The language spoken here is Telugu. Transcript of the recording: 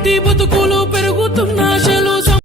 బట్టి బతుకులు?